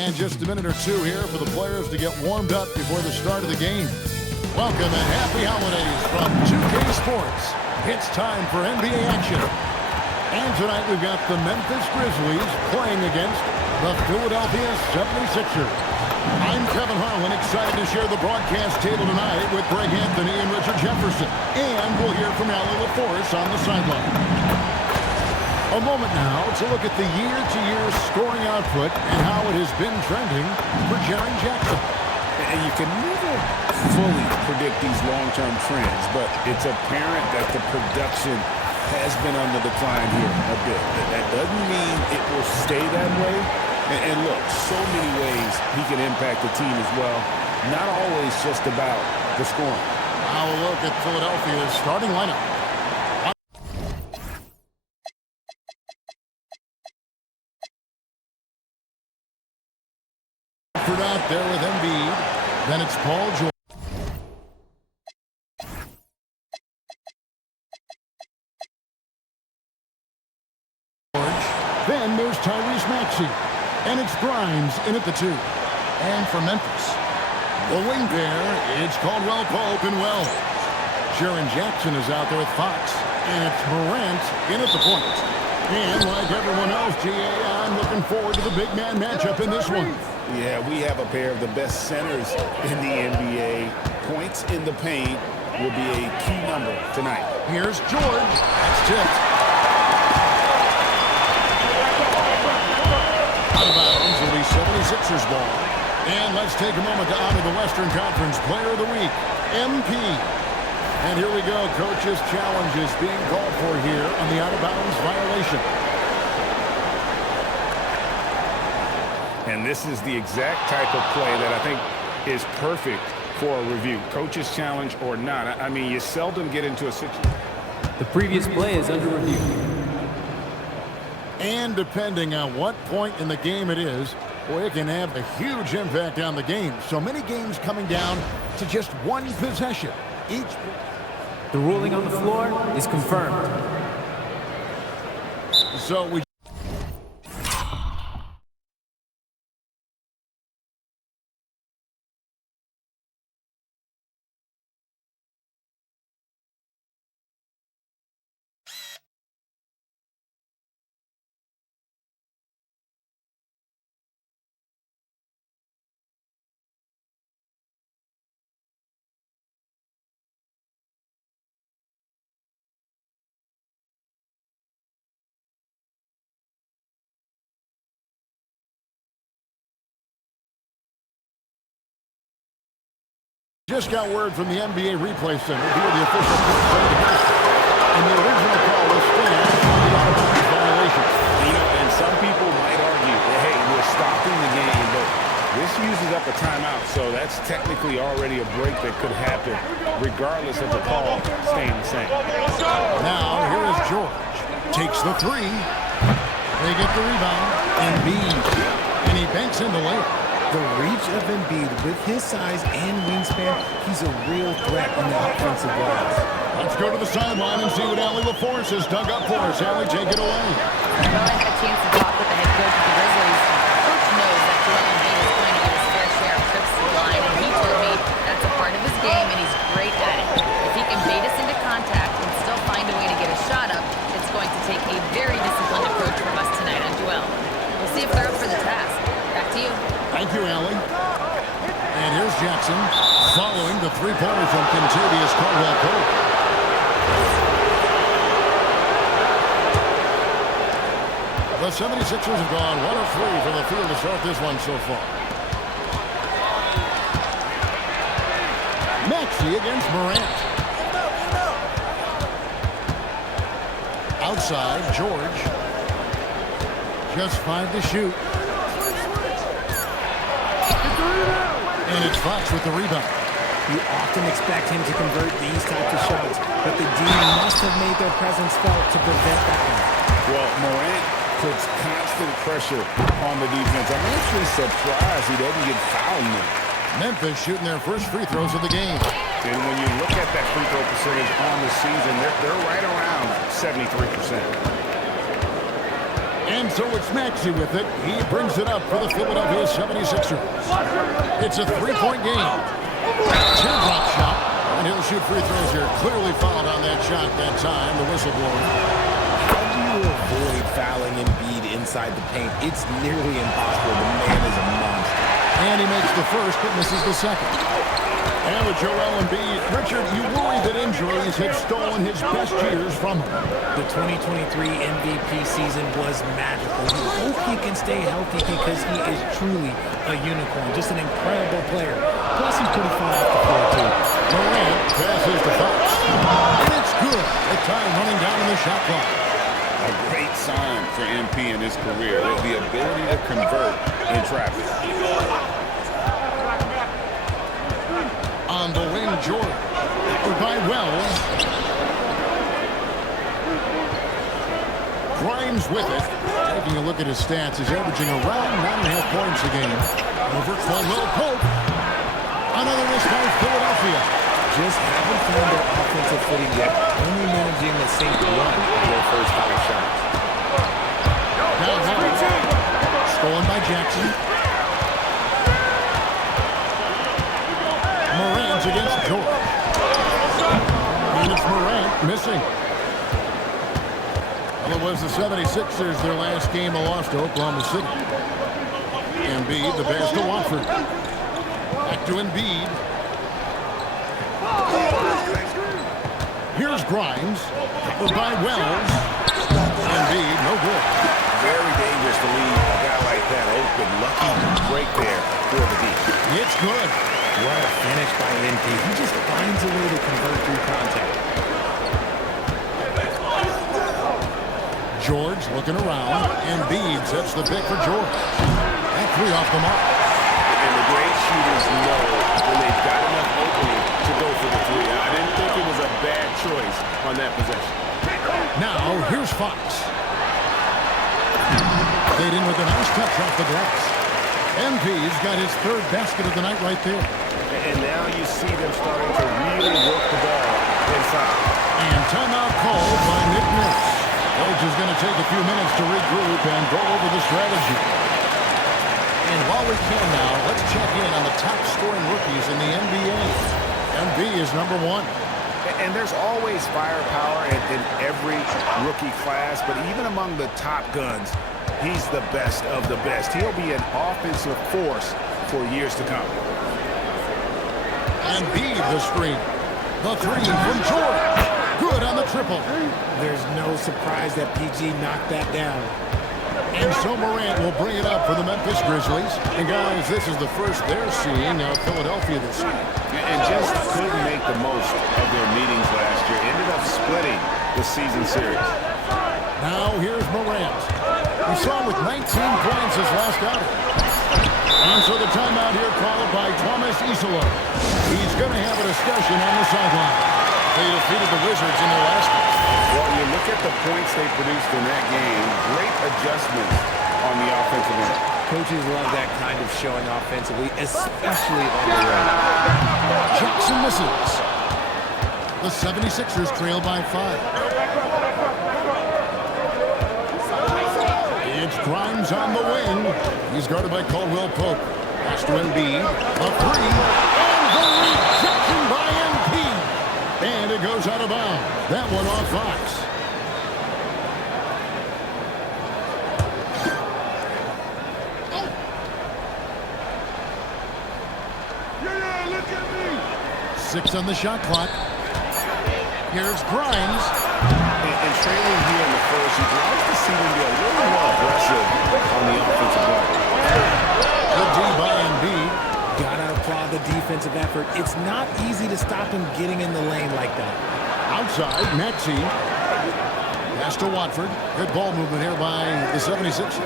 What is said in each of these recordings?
And just a minute or two here for the players to get warmed up before the start of the game. Welcome and happy holidays from 2K Sports. It's time for NBA action. And tonight we've got the Memphis Grizzlies playing against the Philadelphia 76ers. I'm Kevin Harlan, excited to share the broadcast table tonight with Greg Anthony and Richard Jefferson. And we'll hear from Allie LaForce on the sideline. A moment now to look at the year-to-year scoring output and how it has been trending for Jaren Jackson. And you can never fully predict these long-term trends, but it's apparent that the production has been on the decline here a bit. That doesn't mean it will stay that way. And look, so many ways he can impact the team as well. Not always just about the scoring. Now a look at Philadelphia's starting lineup. Out there with Embiid. Then it's Paul George. Then there's Tyrese Maxey. And it's Grimes in at the 2. And for Memphis, the wing pair, it's Caldwell Pope and Wells. Jaren Jackson is out there with Fox. And it's Morant in at the point. And like everyone else, GA, I'm looking forward to the big man matchup in this one. Yeah, we have a pair of the best centers in the NBA. Points in the paint will be a key number tonight. Here's George. That's tipped. Out of bounds will be 76ers ball. And let's take a moment to honor the Western Conference Player of the Week, MP. And here we go. Coach's challenge is being called for here on the out-of-bounds violation. And this is the exact type of play that I think is perfect for a review. Coach's challenge or not. I mean, you seldom get into a situation. The previous play is under review. And depending on what point in the game it is, boy, it can have a huge impact on the game. So many games coming down to just one possession. The ruling on the floor is confirmed. So we just got word from the NBA Replay Center via the official and the original call was stand on the out-of-bounds violation. You know, and some people might argue that, hey, we're stopping the game, but this uses up a timeout, so that's technically already a break that could happen regardless of the call staying the same. Now, here is George. Takes the 3. They get the rebound. Embiid. And he banks in the layup. The reach of Embiid with his size and wingspan, he's a real threat in the offensive glass. Let's go to the sideline and see what Allie LaForce has dug up for us. Allie, take it away. Well, I had a chance to talk with the head coach of the Grizzlies. Coach knows that Joel Embiid is going to get his fair share of trips to the line, and he told me that's a part of his game, and he's great at it. If he can bait us into contact and still find a way to get a shot up, it's going to take a very disciplined approach from us tonight on Joel. We'll see if they're up for the task. Back to you. Thank you, Allie. And here's Jackson following the three-pointer from Contavious Caldwell Pope. The 76ers have gone 1 of 3 from the field to start this one so far. Maxey against Morant. Outside, George. Just 5 to shoot. And it's Fox with the rebound. You often expect him to convert these types of shots, but the D must have made their presence felt to prevent that one. Well, Morant puts constant pressure on the defense. I'm actually surprised he doesn't get fouled now. Memphis shooting their first free throws of the game. And when you look at that free throw percentage on the season, they're right around 73%. And so it's Maxey with it. He brings it up for the Philadelphia 76ers. It's a three-point game. Teardrop shot. And he'll shoot free throws here. Clearly fouled on that shot that time. The whistle blower. How do you avoid fouling Embiid inside the paint? It's nearly impossible. The man is a monster. And he makes the first, but misses the second. And with Joel Embiid, Richard, you worry that injuries have stolen his best years from him. The 2023 MVP season was magical. We hope he can stay healthy because he is truly a unicorn. Just an incredible player. Plus, he's pretty fun off the floor, too. Morant passes to Fox. And it's good. The time running down in the shot clock. A great sign for MP in his career. The ability to convert in traffic. On the wing, Jordan. By Wells. Grimes with it. Taking a look at his stats, he's averaging around 9.5 points a game. Over Caldwell Pope. Another miss by Philadelphia. Just haven't found their offensive footing yet. Only managing to sink one of their first 5 shots. Down high. Stolen by Jackson. Morant against George. And it's Morant missing. Well, it was the 76ers, their last game, a loss to Oklahoma City. Embiid, the pass to Watford. Back to Embiid. Here's Grimes. By Wells. Embiid, no good. Very dangerous to leave a guy like that open. Lucky break there for the deep. It's good. What a finish by NP. He just finds a way to convert through contact. George looking around. Embiid sets the pick for George. And 3 off the mark. And the great shooters know when they've got enough opening to go for the 3. I didn't think it was a bad choice on that possession. Now, here's Fox. Played in with a nice touch off the glass. MP's got his 3rd basket of the night right there. And now you see them starting to really work the ball inside. And timeout called by Nick Nurse. Coach is going to take a few minutes to regroup and go over the strategy. And while we can now, let's check in on the top scoring rookies in the NBA. MB is number 1. And there's always firepower in every rookie class, but even among the top guns, he's the best of the best. He'll be an offensive force for years to come. And B, the screen. The 3 from George. Good on the triple. There's no surprise that PG knocked that down. And so Morant will bring it up for the Memphis Grizzlies. And guys, this is the first they're seeing of Philadelphia this year. And just couldn't make the most of their meetings last year. Ended up splitting the season series. Now here's Morant. We saw him with 19 points his last outing. And so the timeout here called by Thomas Isola. He's going to have a discussion on the sideline. They defeated the Wizards in their last one. Well, you look at the points they produced in that game. Great adjustments on the offensive end. Coaches love that kind of showing offensively, especially on the road. Jackson misses. The 76ers trail by 5. It's Grimes on the wing. He's guarded by Caldwell Pope. Pass to Embiid. A 3. And the rejection by Embiid. And it goes out of bounds. That one off Fox. Look at me. 6 on the shot clock. Here's Grimes. And trailing here in the first, you'd like to see them be a little more aggressive on the offensive end. The D by Embiid. Gotta applaud the defensive effort. It's not easy to stop him getting in the lane like that. Outside, Maxey. Pass to Watford. Good ball movement here by the 76ers.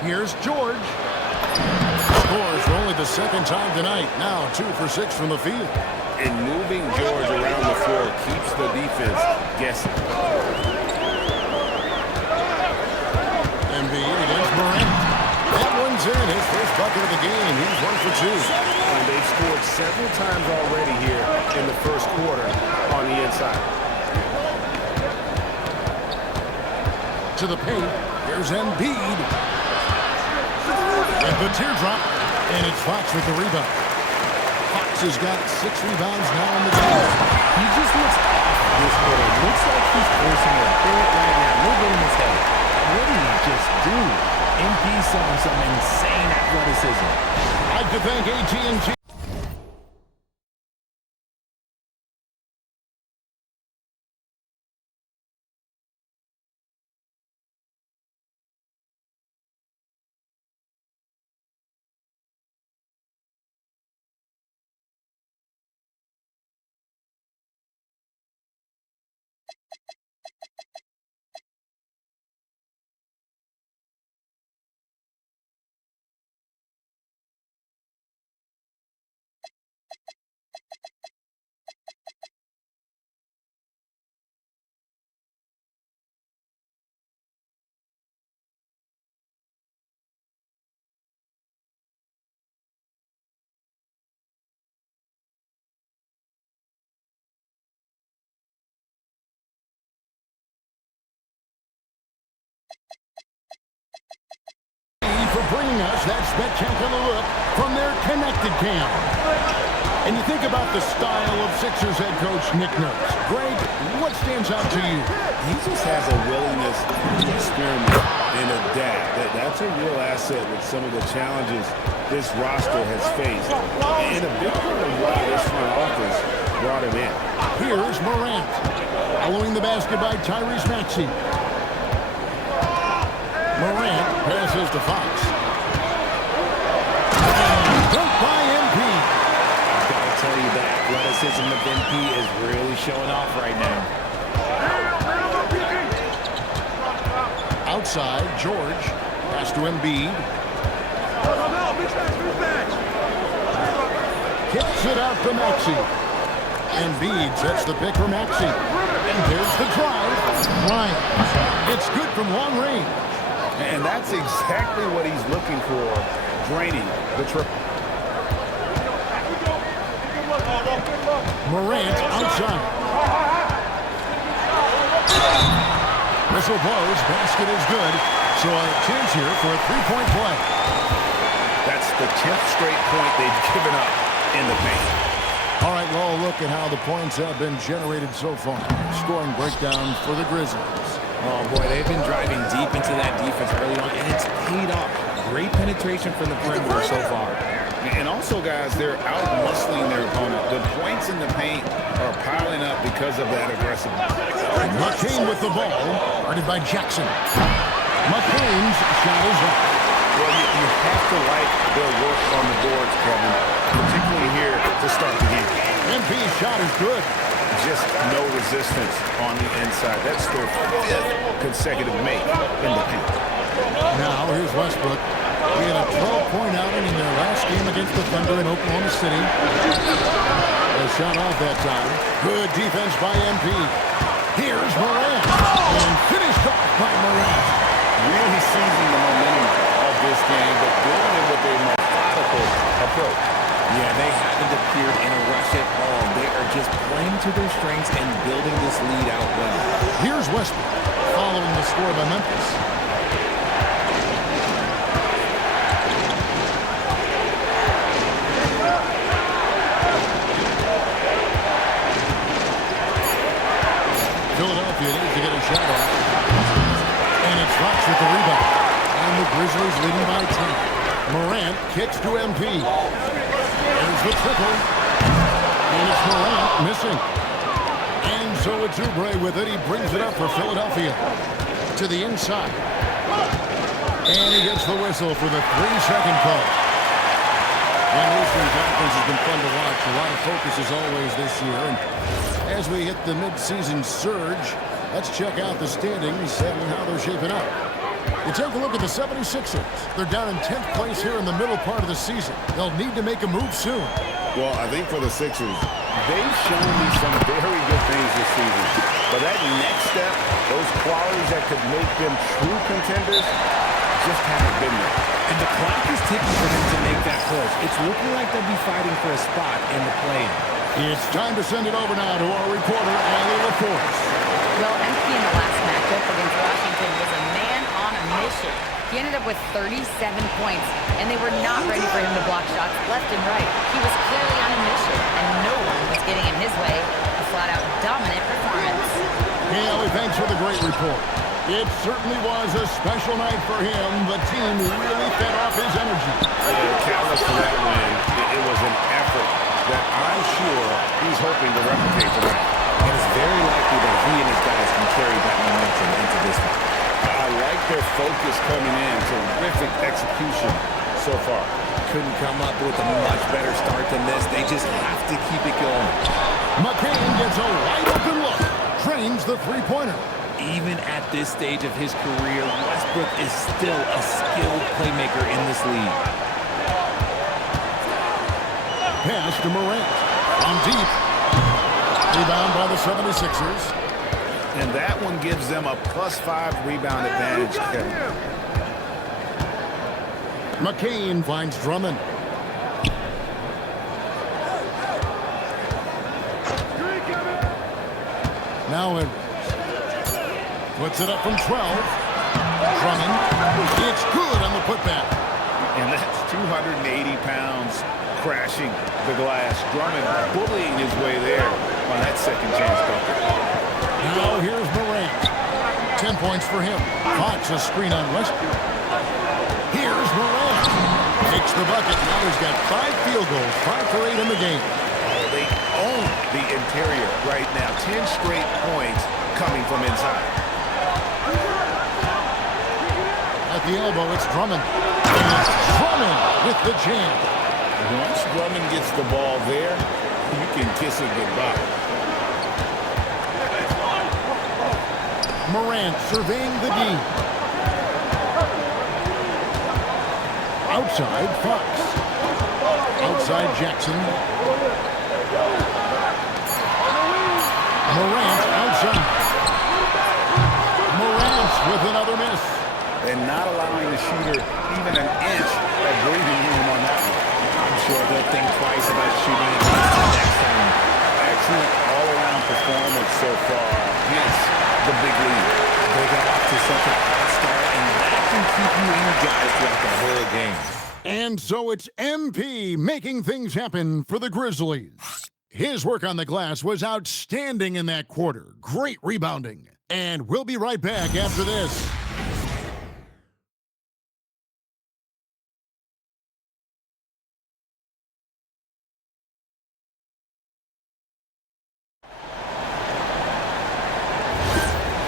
Here's George. Scores for only the 2nd time tonight. Now 2 for 6 from the field. And moving George around the floor keeps the defense guessing. Embiid against Morant. That one's in. His first bucket of the game. He's 1 for 2. And they've scored several times already here in the first quarter on the inside. to the paint. Here's Embiid. And the teardrop. And it's Fox with the rebound. Fox has got 6 rebounds now in the game. He just looks off this quarter. Looks like he's forcing a bit right now. A little bit in his head. What did he just do? MP showing some insane athleticism. I'd like to thank AT&T. For bringing us that spectacular look from their connected cam. And you think about the style of Sixers head coach Nick Nurse. Greg, what stands out to you? He just has a willingness to experiment and adapt. That's a real asset with some of the challenges this roster has faced. And a big part of why this front office brought him in. Here's Morant. Following the basket by Tyrese Maxey. Morant passes to Fox. And dunked by MP. I've got to tell you that athleticism of MP is really showing off right now. Outside, George. Pass to Embiid. Kicks it out to Maxey. Embiid sets the pick for Maxey. And there's the drive. Bryant. It's good from long range. And that's exactly what he's looking for, draining the triple. Morant outside. Whistle blows. Basket is good. So a chance here for a three-point play. That's the 10th straight point they've given up in the paint. All right, well, look at how the points have been generated so far. Scoring breakdown for the Grizzlies. Oh, boy, they've been driving deep into that defense early on, and it's paid off. Great penetration from the perimeter so far. And also, guys, they're out-muscling their opponent. The points in the paint are piling up because of that aggressiveness. McCain with the ball, guarded by Jackson. McCain's shot is up. Well, you have to like their work on the boards, Kevin, particularly here to start the game. MP's shot is good. Just no resistance on the inside. That's their 5th consecutive make in the paint. Now, here's Westbrook. He had a 12-point outing in their last game against the Thunder in Oklahoma City. A shot off that time. Good defense by MP. Here's Morant. And finished off by Morant. Really seizing the momentum of this game, but doing it with a methodical approach. Yeah, they haven't appeared in a rush at all. They are just playing to their strengths and building this lead out well. Here's Westbrook, following the score by Memphis. Philadelphia needs to get a shot off. And it's Fox with the rebound. And the Grizzlies leading by 10. Morant kicks to MP. There's the triple. And it's Morant missing. And so it's Oubre with it. He brings it up for Philadelphia. To the inside. And he gets the whistle for the 3-second call. And the Eastern Conference has been fun to watch. A lot of focus as always this year. And as we hit the mid-season surge, let's check out the standings and how they're shaping up. You take a look at the 76ers. They're down in 10th place here in the middle part of the season. They'll need to make a move soon. Well, I think for the Sixers, they've shown me some very good things this season. But that next step, those qualities that could make them true contenders, just haven't been there. And the clock is ticking for them to make that close. It's looking like they'll be fighting for a spot in the play-in. It's time to send it over now to our reporter, Allie LaForce. Well, MP in the last matchup against Washington was a issue. He ended up with 37 points, and they were not ready for him to block shots left and right. He was clearly on a mission, and no one was getting in his way. A flat-out dominant performance. Yeah, thanks for the great report. It certainly was a special night for him. The team really fed off his energy. Countless for that win. It was an effort that I'm sure he's hoping to replicate tonight. And it's very likely that he and his guys can carry that momentum into this one. I like their focus coming in. Terrific execution so far. Couldn't come up with a much better start than this. They just have to keep it going. McCain gets a wide-open look. Drains the three-pointer. Even at this stage of his career, Westbrook is still a skilled playmaker in this league. Pass to Morant. On deep. Rebound by the 76ers. And that one gives them a +5 rebound advantage, Kevin. McCain finds Drummond. Now in. Puts it up from 12. Drummond. It's good on the putback. And that's 280 pounds crashing the glass. Drummond bullying his way there on that second chance bucket. Now here's Morant. 10 points for him. Fox a screen on Westbrook. Here's Morant. Takes the bucket. Now he's got 5 field goals. 5 for 8 in the game. Oh, they own the interior right now. 10 straight points coming from inside. At the elbow, it's Drummond. And it's Drummond with the jam. Once Drummond gets the ball there, you can kiss it goodbye. Morant surveying the D. Outside, Fox. Outside, Jackson. Morant outside. Morant with another miss. And not allowing the shooter even an inch of breathing room on that one. I'm sure they'll think twice about shooting it the next time. Excellent all-around performance so far. Hence the big lead. They got off to such a hot start, and that can keep you energized throughout the whole game. And so it's MP making things happen for the Grizzlies. His work on the glass was outstanding in that quarter. Great rebounding. And we'll be right back after this.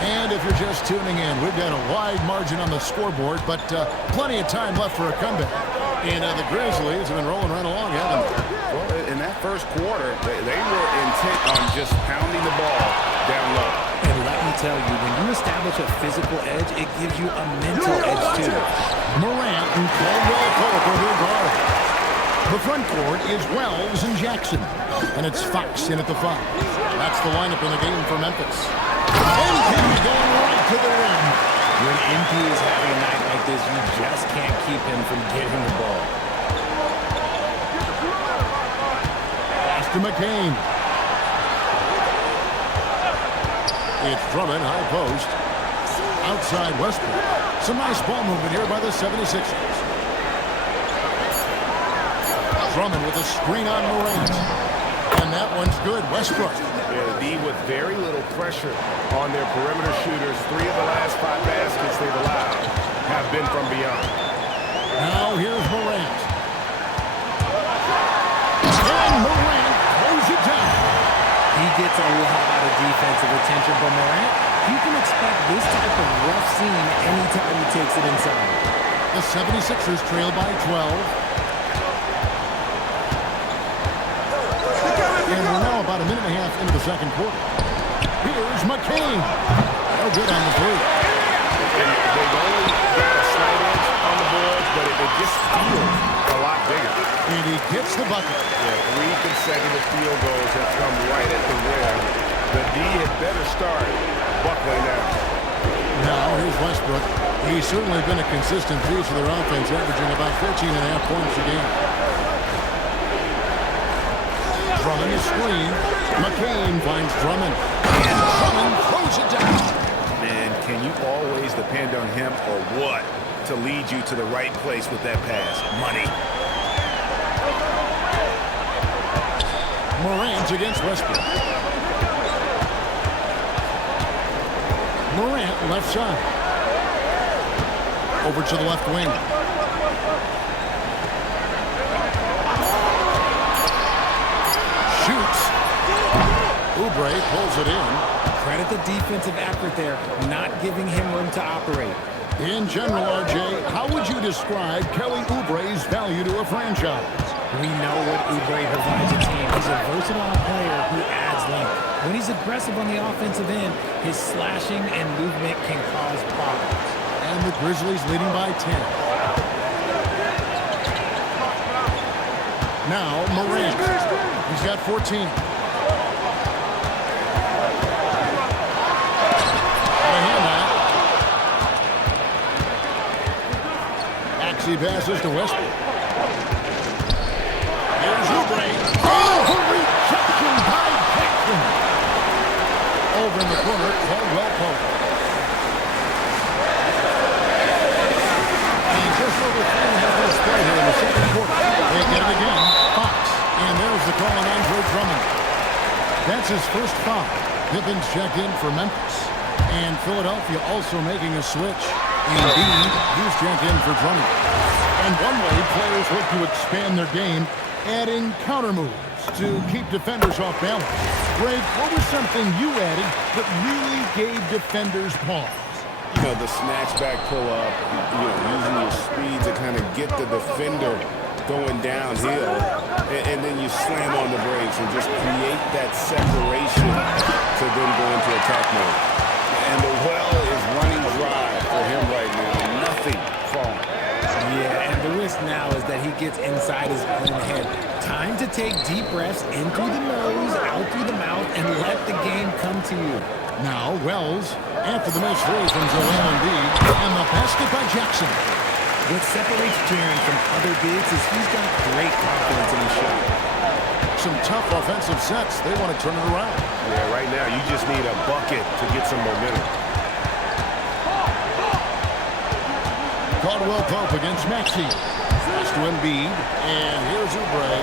And if you're just tuning in, we've got a wide margin on the scoreboard, but plenty of time left for a comeback. And the Grizzlies have been rolling right along, haven't they? Well, in that first quarter, they were intent on just pounding the ball down low. And let me tell you, when you establish a physical edge, it gives you a mental edge too. Morant and Caldwell Pope are their guards. The front court is Wells and Jackson. And it's Fox in at the 5. That's the lineup in the game for Memphis. MP going right to the rim. When MP is having a night like this, you just can't keep him from getting the ball. Pass to McCain. It's Drummond, high post. Outside Westbrook. Some nice ball movement here by the 76ers. Drummond with a screen on Morant. And that one's good. Westbrook. Yeah, the D with very little pressure on their perimeter shooters. 3 of the last 5 baskets they've allowed have been from beyond. Now here's Morant. And Morant throws it down. He gets a lot of defensive attention from Morant. You can expect this type of rough scene anytime he takes it inside. The 76ers trail by 12. And we're now about a minute and a half into the second quarter. Here's McCain. No good on the 3. And they've only got a slight edge on the board, but it just feels a lot bigger. And he gets the bucket. Yeah, 3 consecutive field goals have come right at the rim. The D had better start buckling down. Now here's Westbrook. He's certainly been a consistent piece of their offense, averaging about 13.5 points a game. Drummond is screen. McCain finds Drummond. And Drummond throws it down. Man, Can you always depend on him or what to lead you to the right place with that pass? Money. Morant against Westbrook. Morant left side. Over to the left wing. Shoots. Oubre pulls it in. Credit the defensive effort there, not giving him room to operate. In general, RJ, how would you describe Kelly Oubre's value to a franchise? We know what Oubre provides a team. He's a versatile player who adds length. When he's aggressive on the offensive end, his slashing and movement can cause problems. And the Grizzlies leading by 10. Now, Morant. He's got 14. He passes to Westbrook. Here's Oubre. Oh, rejection by Jackson. Over in the corner, Caldwell Pope. And just over 3.5 minutes played here in the second quarter. They get it again. Fox. And there's the call on Andre Drummond. That's his first foul. Pippen's checked in for Memphis. And Philadelphia also making a switch. Indeed, he's checked in for Drummond. And one way players look to expand their game, adding counter moves to keep defenders off balance. Greg, what was something you added that really gave defenders pause? You know, the snatch back pull-up, using your speed to kind of get the defender going downhill, and then you slam on the brakes and just create that separation to then go into attack mode. And the well is running dry for him right now. Nothing falling. Yeah, and the risk now is that he gets inside his own head. Time to take deep breaths in through the nose, out through the mouth, and let the game come to you. Now, Wells, after the missed three from Joel Embiid, and the basket by Jackson. What separates Jaren from other bigs is he's got great confidence in his shot. Some tough offensive sets. They want to turn it around. Yeah, right now you just need a bucket to get some momentum. Caldwell Pope against Maxey. Pass to Embiid, and here's Oubre.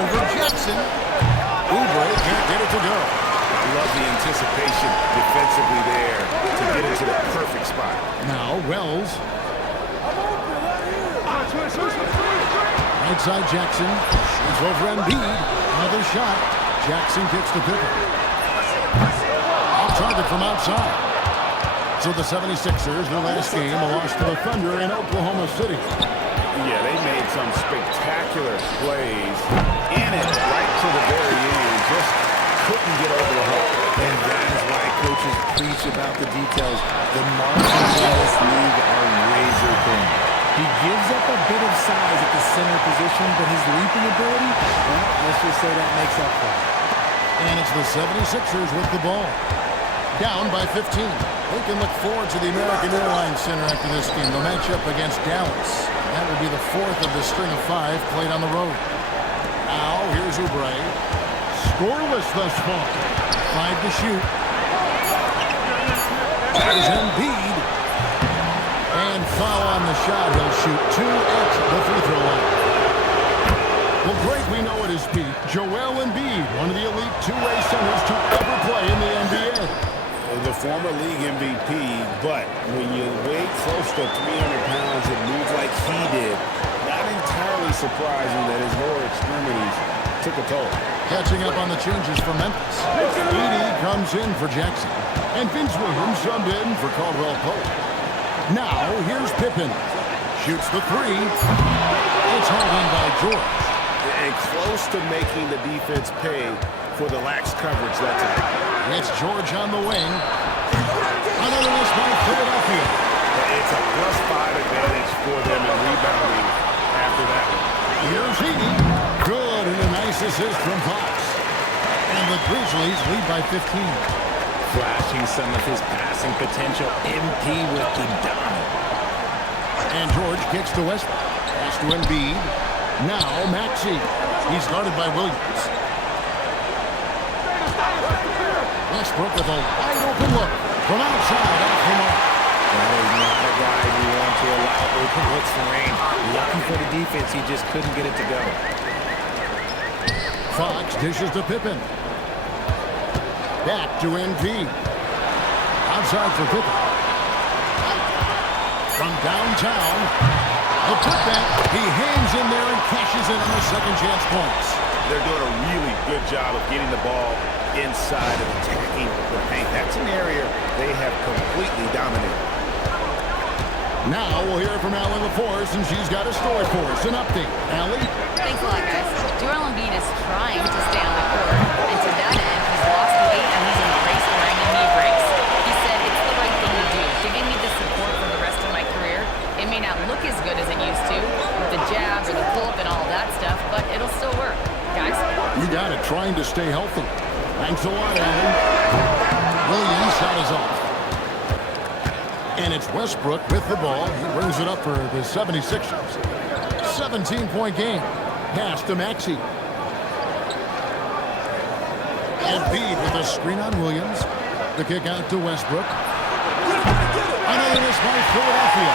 Over Jackson. Oubre can't get it to go. I love the anticipation defensively there to get into the perfect spot. Now Wells. Right side Jackson. Shoots over Embiid. Another shot. Jackson kicks to Pippen. Off target from outside. So the 76ers, their last game, a loss to the Thunder in Oklahoma City. Yeah, they made some spectacular plays in it right to the very end. Just couldn't get over the hump. And that is why coaches preach about the details. The margins in this league are razor thin. He gives up a bit of size at the center position, but his leaping ability, well, let's just say that makes up for it. And it's the 76ers with the ball. Down by 15. They can look forward to the American Airlines Center after this game. They'll match up against Dallas. That will be the fourth of the string of 5 played on the road. Now, here's Oubre. Scoreless thus far. 5 to shoot. There's Embiid. And foul on the shot. He'll shoot 2 at the free throw line. Well, Greg, we know at his peak, Joel Embiid, one of the elite two-way centers to ever play in the NBA. The former league MVP, but when you weigh close to 300 pounds and move like he did, not entirely surprising that his lower extremities took a toll. Catching up on the changes for Memphis. Edey comes in for Jackson. And Vince Williams subbed in for Caldwell Pope. Now, here's Pippen. Shoots the 3. It's hauled in by George. And close to making the defense pay for the lax coverage that time. It's George on the wing. Another miss by Philadelphia. It's a +5 advantage for them in rebounding after that one. Here's Edey. Good, and a nice assist from Fox. And the Grizzlies lead by 15. Flashing some of his passing potential. MP with the dime. And George kicks to Westbrook. Pass to Embiid. Now Maxey. He's guarded by Williams. Westbrook with a wide open look from outside off the mark. That is not a guy you want to allow open looks to rain. Lucky for the defense, he just couldn't get it to go. Fox dishes to Pippen. Back to NP. Outside for Pippen. From downtown, the putback. He hangs in there and cashes in on the second chance points. They're doing a really good job of getting the ball inside and attacking the paint. That's an area they have completely dominated. Now we'll hear from Allie LaForce, and she's got a story for us. An update. Allie? Thanks a lot, guys. Joel Embiid is trying to stay on the court, and to that end, he's lost weight and he's embraced wearing a knee brace. He said it's the right thing to do, giving me the support for the rest of my career. It may not look as good as it used to, with the jab or the pull-up and all that stuff, but it'll still work. Guys? You got it, trying to stay healthy. Thanks a lot, Allie. Williams shot is off. And it's Westbrook with the ball. He brings it up for the 76ers. 17-point game. Pass to Maxey. Embiid with a screen on Williams. The kick out to Westbrook. Another miss by Philadelphia.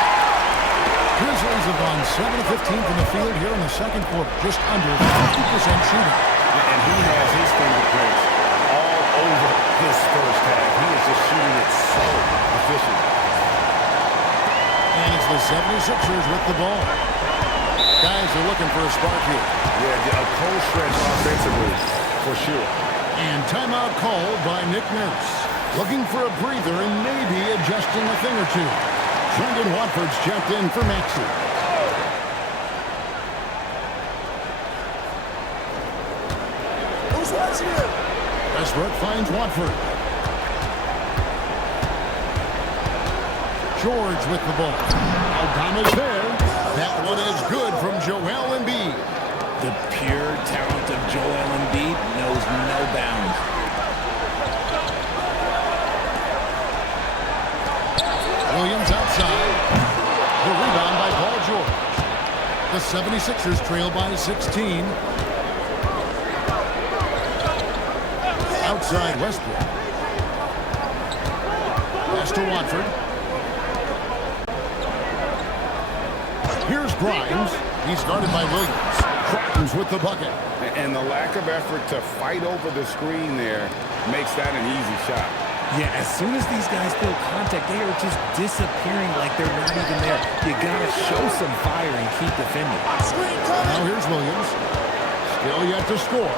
Grizzlies have gone 7 of 15 from the field here in the second quarter. Just under 50% shooting. And he has his fingerprints all over this first half. He is just shooting it so efficient. And it's the 76ers with the ball. Guys are looking for a spark here. Yeah, a cold stretch offensively, for sure. And timeout called by Nick Nurse. Looking for a breather and maybe adjusting a thing or two. Brendan Watford's checked in for Maxey. Who's watching it? Westbrook finds Watford. George with the ball. Aldama's there. That one is good from Joel Embiid. The pure talent of Joel Embiid knows no bounds. Williams outside. The rebound by Paul George. The 76ers trail by 16. Outside Westbrook. Pass to Watford. Here's Grimes. He's guarded by Williams. Grimes with the bucket. And the lack of effort to fight over the screen there makes that an easy shot. Yeah, as soon as these guys feel contact, they are just disappearing like they're not even there. You gotta show some fire and keep defending. Now here's Williams. Still yet to score.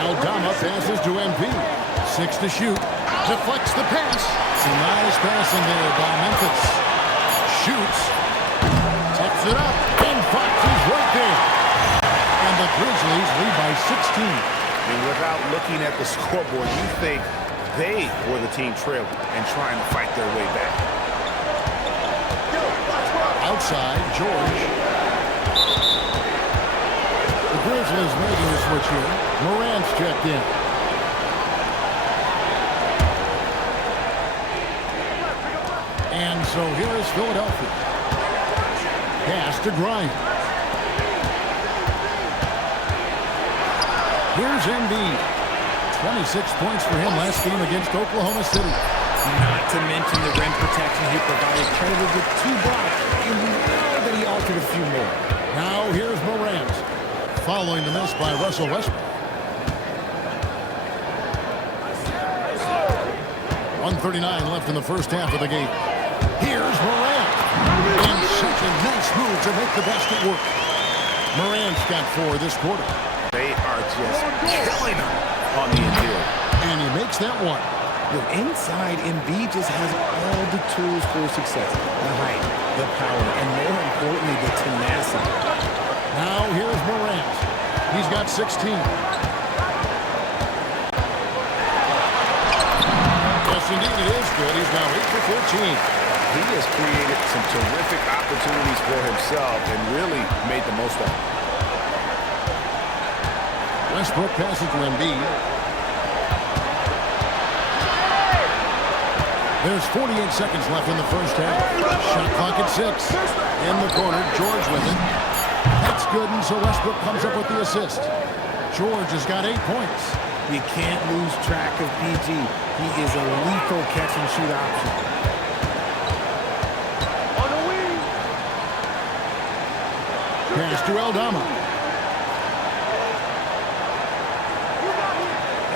Aldama passes to MP. 6 to shoot. Deflects the pass. Some nice passing there by Memphis. Shoots. Tips it up. And Fox is right there. And the Grizzlies lead by 16. And without looking at the scoreboard, you think they were the team trailing and trying to fight their way back. Outside, George. The Grizzlies making a switch here. Morant's checked in. And so here is Philadelphia. Pass to Grimes. Here's Embiid. 26 points for him last game against Oklahoma City. Not to mention the rim protection he provided, credited with 2 blocks, and we know that he altered a few more. Now here's Morant. Following the miss by Russell Westbrook. 1:39 left in the first half of the game. Here's Morant. And such a nice move to make the basket work. Morant's got 4 this quarter. They are just killing them on the interior. And he makes that one. Look, inside, Embiid just has all the tools for success. The height, the power, and more importantly, the tenacity. Now here's Morant. He's got 16. Yes, indeed, it is good. He's now 8 for 14. He has created some terrific opportunities for himself and really made the most of it. Westbrook passes to Embiid. There's 48 seconds left in the first half. Shot clock at 6. In the corner, George with it. That's good, and so Westbrook comes up with the assist. George has got 8 points. You can't lose track of PG. He is a lethal catch-and-shoot option. On the wing. Pass to Aldama.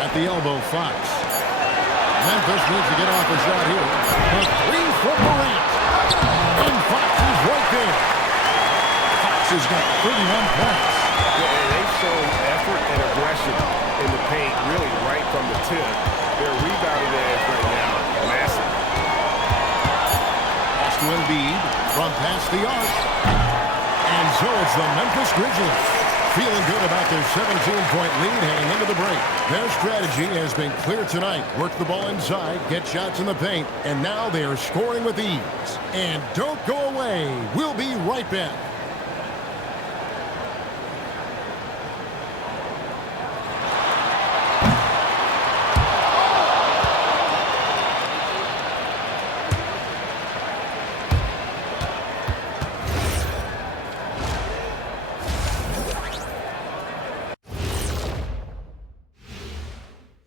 At the elbow, Fox. Memphis needs to get off a shot here. A three from Morant. And Fox is right there. Fox has got 31 points. Yeah, they've shown effort and aggression in the paint, really right from the tip. Their rebounding edge right now, massive. Pass to Embiid from past the arc. And so it's the Memphis Grizzlies feeling good about their 17-point lead heading into the break. Their strategy has been clear tonight. Work the ball inside, get shots in the paint, and now they are scoring with ease. And don't go away. We'll be right back.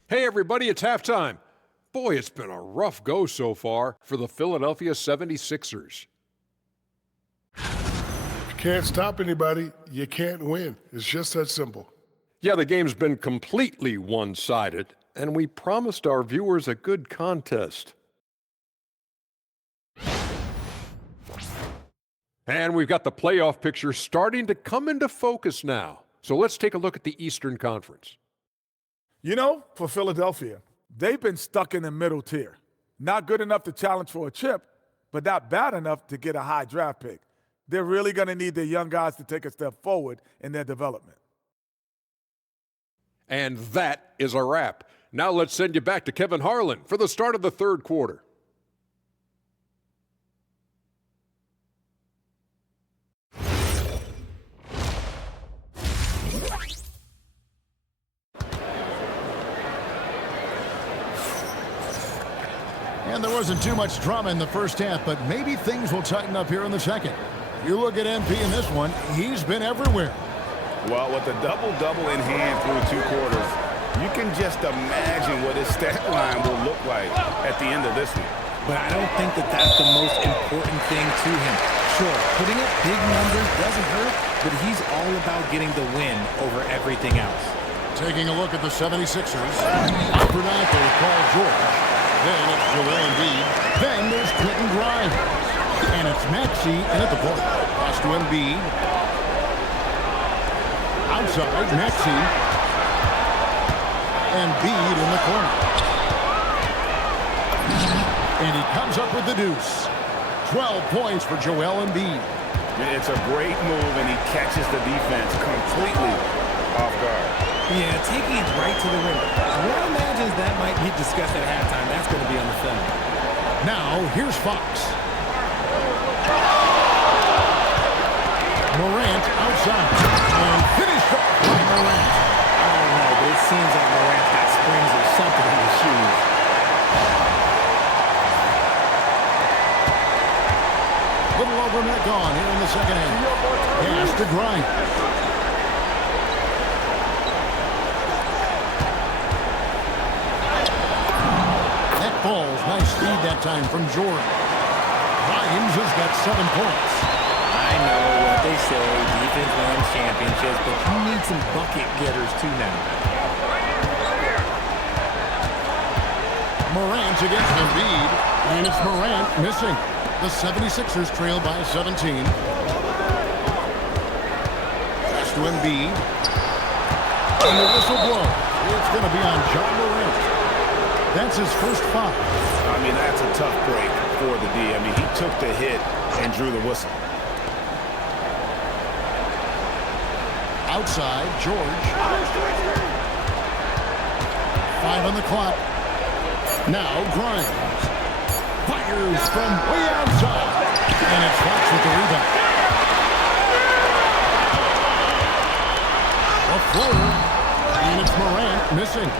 Hey everybody, it's halftime. Boy, it's been a rough go so far for the Philadelphia 76ers. If you can't stop anybody, you can't win. It's just that simple. Yeah, the game's been completely one-sided, and we promised our viewers a good contest. And we've got the playoff picture starting to come into focus now. So let's take a look at the Eastern Conference. You know, for Philadelphia, they've been stuck in the middle tier. Not good enough to challenge for a chip, but not bad enough to get a high draft pick. They're really going to need their young guys to take a step forward in their development. And that is a wrap. Now let's send you back to Kevin Harlan for the start of the third quarter. And there wasn't too much drama in the first half, but maybe things will tighten up here in the second. You look at MP in this one, he's been everywhere. Well, with a double-double in hand through two quarters, you can just imagine what his stat line will look like at the end of this one. But I don't think that that's the most important thing to him. Sure, putting up big numbers doesn't hurt, but he's all about getting the win over everything else. Taking a look at the 76ers. Overnight, they call George. Then it's Joel Embiid. Then there's Quentin Grimes. And it's Maxey in at the point. Pass to Embiid. Outside, Maxey. Embiid in the corner. And he comes up with the deuce. 12 points for Joel Embiid. It's a great move, and he catches the defense completely off guard. Yeah, taking it right to the rim. What I imagine is that might be discussed at halftime. That's going to be on the film. Now, here's Fox. Morant outside. And finished off by Morant. I don't know, but it seems like Morant's got springs or something in his shoes. Little over net gone here in the second half. Pass to Grimes. Balls, nice speed that time from Jordan. Grimes has got 7 points. I know what they say, defense wins championships, but you need some bucket getters too now. Morant against Embiid, and it's Morant missing. The 76ers trail by 17. Pass to Embiid. And the whistle blows. It's going to be on Ja Morant. That's his first foul. I mean, that's a tough break for the D. I mean, he took the hit and drew the whistle. Outside, George. 5 on the clock. Now, Grimes. Fires from way outside. And it's Fox with the rebound. A floater. And it's Morant missing.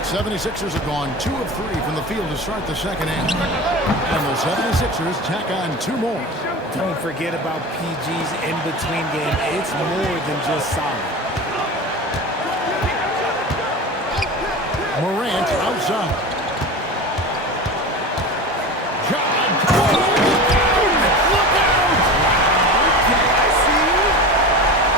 76ers have gone 2 of 3 from the field to start the second half. And the 76ers tack on 2 more. Don't forget about PG's in-between game. It's more than just solid. outside. John. Look out! Okay, I see you.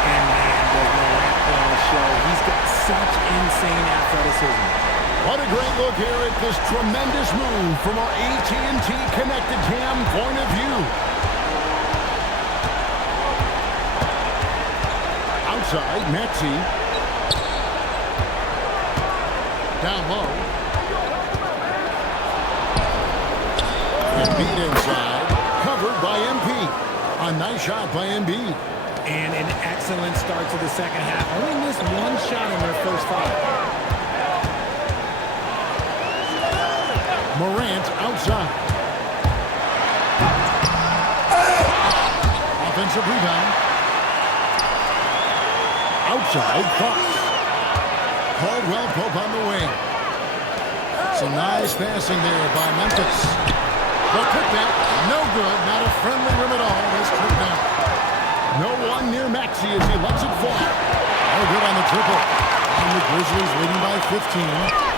And man, does Morant put on a show. He's got such insane athleticism. What a great look here at this tremendous move from our AT&T Connected Cam point of view. Outside, Maxey. Down low. Embiid inside. Covered by MP. A nice shot by Embiid. And an excellent start to the second half. Only missed one shot in their first 5. Morant outside. Offensive rebound. Outside, Fox. Caldwell Pope on the wing. Some nice passing there by Memphis. The putback, no good. Not a friendly rim at all. This trip down. No one near Maxey as he lets it fall. No good on the triple. And the Grizzlies leading by 15.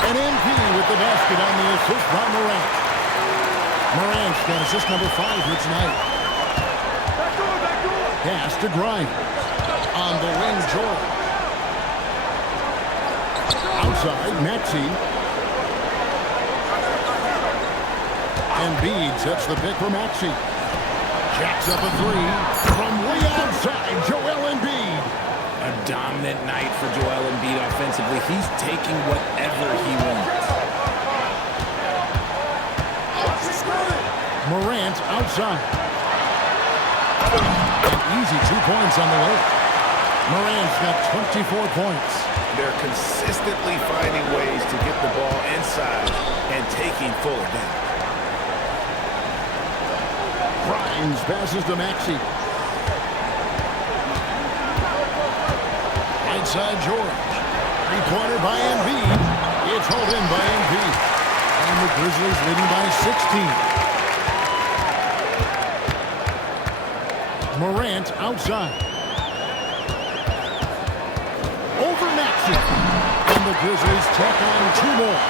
And MP with the basket on the assist by Morant. Morant's got assist number 5 here tonight. Pass to Grimes. On the wing, George. Outside, Maxey. Embiid sets the pick for Maxey. Jacks up a 3 from way outside, Joel Embiid. A dominant night for Joel Embiid offensively. He's taking whatever he wants. Morant outside. An easy 2 points on the way. Morant's got 24 points. They're consistently finding ways to get the ball inside and taking Fuller down. Grimes passes to Maxey. Right side, George. 3-pointer by Embiid. It's hauled in by Embiid. And the Grizzlies leading by 16. Morant outside. Over Maxey. And the Grizzlies tack on 2 more.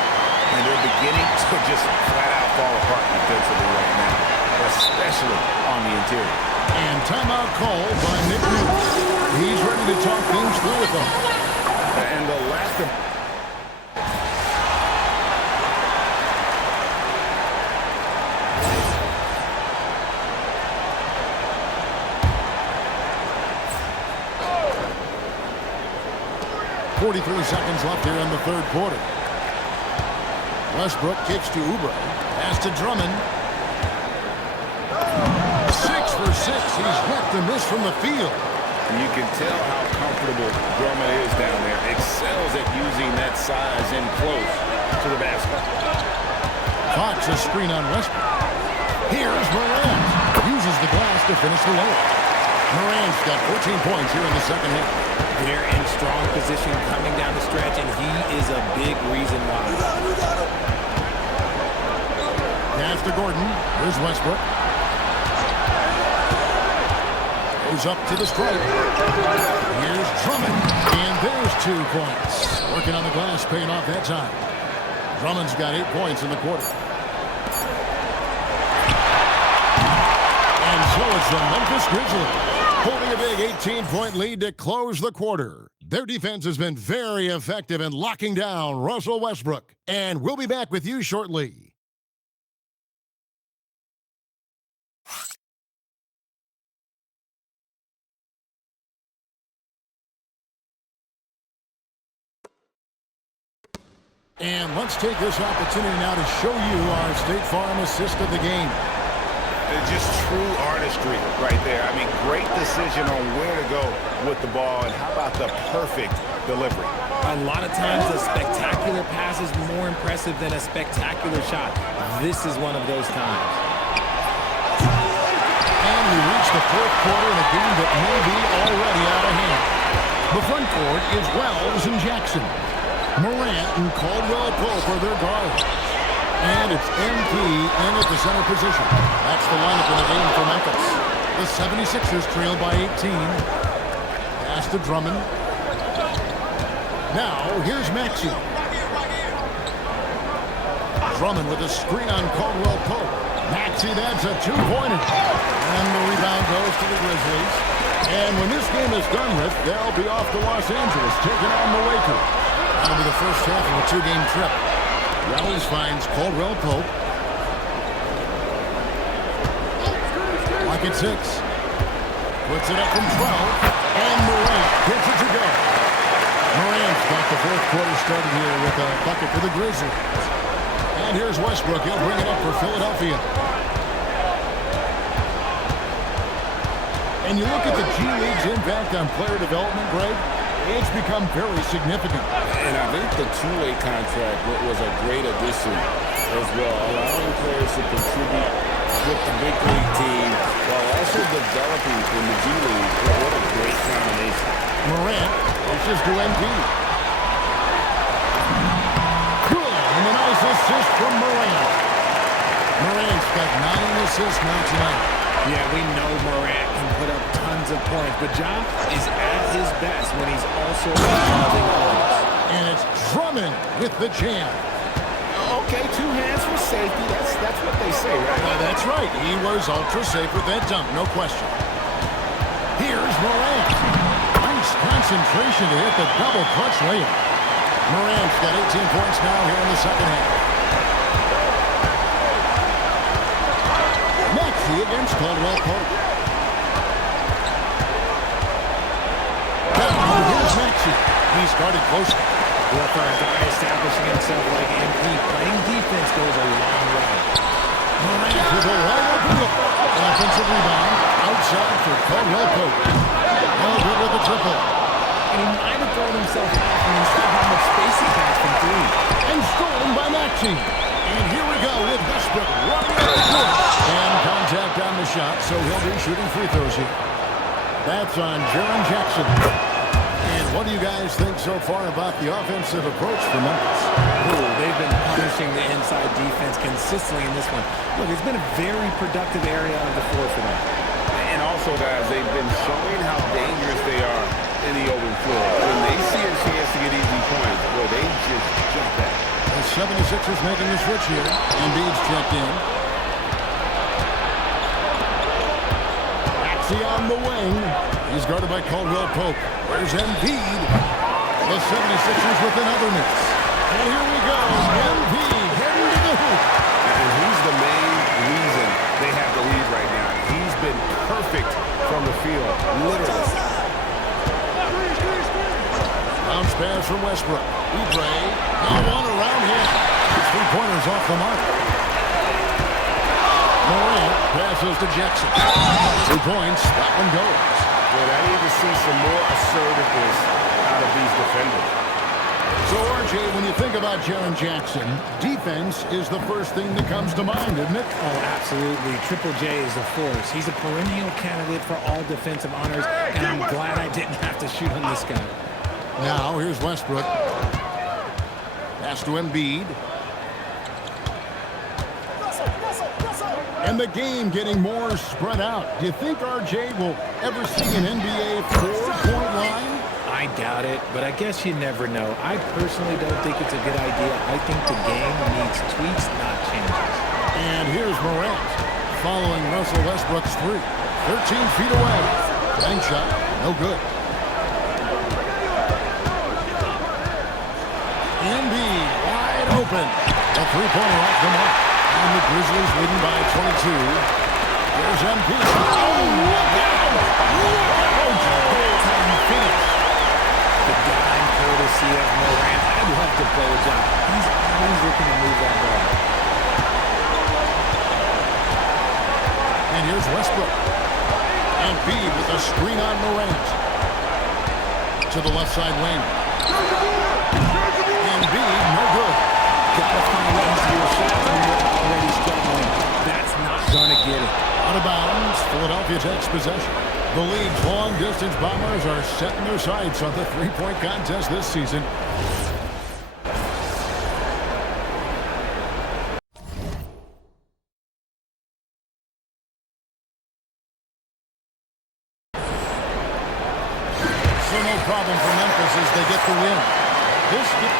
And they're beginning to just flat out fall apart defensively right now, especially on the interior. And timeout called by Nick Nurse. He's ready to talk things through with them. And the lack of... 43 seconds left here in the third quarter. Westbrook kicks to Oubre. Pass to Drummond. 6 for 6. He's yet to miss from the field. You can tell how comfortable Drummond is down there. Excels at using that size in close to the basket. Fox a screen on Westbrook. Here's Morant. Uses the glass to finish the layup. Morant's got 14 points here in the second half. They're in strong position coming down the stretch, and he is a big reason why. Pass to Gordon. Here's Westbrook. Goes up to the stripe. Here's Drummond. And there's 2 points. Working on the glass, paying off that time. Drummond's got 8 points in the quarter. And so it's the Memphis Grizzlies holding a big 18-point lead to close the quarter. Their defense has been very effective in locking down Russell Westbrook. And we'll be back with you shortly. And let's take this opportunity now to show you our State Farm assist of the game. It's just true artistry right there. I mean, great decision on where to go with the ball, and how about the perfect delivery? A lot of times a spectacular pass is more impressive than a spectacular shot. This is one of those times. And we reach the fourth quarter in a game that may be already out of hand. The front court is Wells and Jackson. Morant and Caldwell Pope are their guards. And it's MP in at the center position. That's the lineup in the game for Memphis. The 76ers trail by 18. Pass to Drummond. Now, here's Maxey. Drummond with a screen on Caldwell Pope. Maxey, that's a two-pointer. And the rebound goes to the Grizzlies. And when this game is done with, they'll be off to Los Angeles, taking on the Lakers. That'll be the first half of a two-game trip. Wells finds Caldwell Pope. Lock at 6. Puts it up from 12. And Morant gets it to go. Morant's got the fourth quarter started here with a bucket for the Grizzlies. And here's Westbrook. He'll bring it up for Philadelphia. And you look at the G League's impact on player development, Greg, it's become very significant. And I think the two-way contract was a great addition as well, allowing players to contribute with the big league team while also developing in the G League. What a great combination. Morant pushes to Embiid. Good, and a nice assist from Morant. Morant's got 9 assists now tonight. Yeah, we know Morant can put up tons of points, but Ja is at his best when he's also involving others. And it's Drummond with the jam. Okay, 2 hands for safety. That's what they say, right? That's right. He was ultra safe with that dunk, no question. Here's Morant. Nice concentration to hit the double clutch layup. Morant's got 18 points now here in the second half. Maxey against Caldwell Pope. Here's Maxey. He started close. Well, for a guy establishing himself like MP, playing defense goes a long way. Morant with a wide open look. An offensive rebound outside for Caldwell Pope. Held it with a triple. And he might have thrown himself off when he saw how much space he has from 3. And stolen by Maxey. And here we go with Westbrook running out the court. And contact on the shot, so he'll be shooting free throws here. That's on Jaren Jackson. And what do you guys think so far about the offensive approach for Memphis? Ooh, they've been punishing the inside defense consistently in this one. Look, it's been a very productive area of the floor for them. And also, guys, they've been showing how dangerous they are in the open floor. When they see a chance to get easy points, boy, they just jump at it. The 76ers making the switch here. Embiid's checked in. Maxey on the wing. He's guarded by Caldwell Pope. Where's Embiid? The 76ers with another miss. And here we go. Embiid heading to the hoop. And he's the main reason they have the lead right now. He's been perfect from the field, literally. Bounce pass from Westbrook. Oubre. Now one around him. His 3-pointers off the mark. Morant passes to Jackson. 2 points. That one goes. But I need to see some more assertiveness out of these defenders. So, RJ, when you think about Jaren Jackson, defense is the first thing that comes to mind, isn't it? Oh, absolutely. Triple J is a force. He's a perennial candidate for all defensive honors, and I'm glad I didn't have to shoot on this guy. Now, here's Westbrook. Pass to Embiid. And the game getting more spread out. Do you think RJ will ever see an NBA 4-point line? I doubt it, but I guess you never know. I personally don't think it's a good idea. I think the game needs tweaks, not changes. And here's Morant following Russell Westbrook's 3. 13 feet away. Bank shot, no good. Embiid wide open. A 3-pointer off the mark. And the Grizzlies leading by 22. There's Embiid. Oh, look out! Look out! Big-time finish. The dime courtesy of Morant. I'd love to play with John. He's always looking to move that ball. And here's Westbrook. Embiid with a screen on Morant. To the left side wing. Embiid, no good. Gotta find easier shots when you're already struggling. That's not gonna get it. Out of bounds, Philadelphia takes possession. The league's long-distance bombers are setting their sights on the three-point contest this season. So no problem for Memphis as they get the win. This